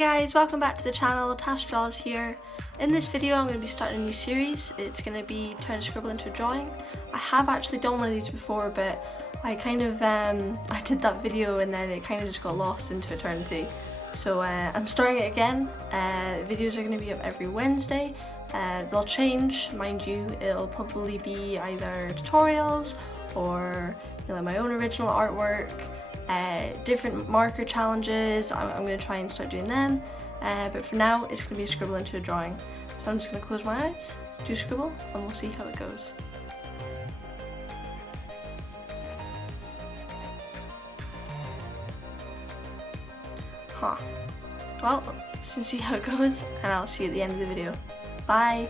guys, welcome back to the channel. Tash Draws here. In this video I'm going to be starting a new series. It's going to be turn a scribble into a drawing. I have actually done one of these before, but I kind of I did that video and then it kind of just got lost into eternity. So I'm starting it again. Videos are going to be up every Wednesday. They'll change, mind you. It'll probably be either tutorials or my own original artwork. Different marker challenges. I'm going to try and start doing them, but for now it's going to be a scribble into a drawing. So I'm just going to close my eyes, do scribble, and we'll see how it goes. Well, let's see how it goes, and I'll see you at the end of the video. Bye!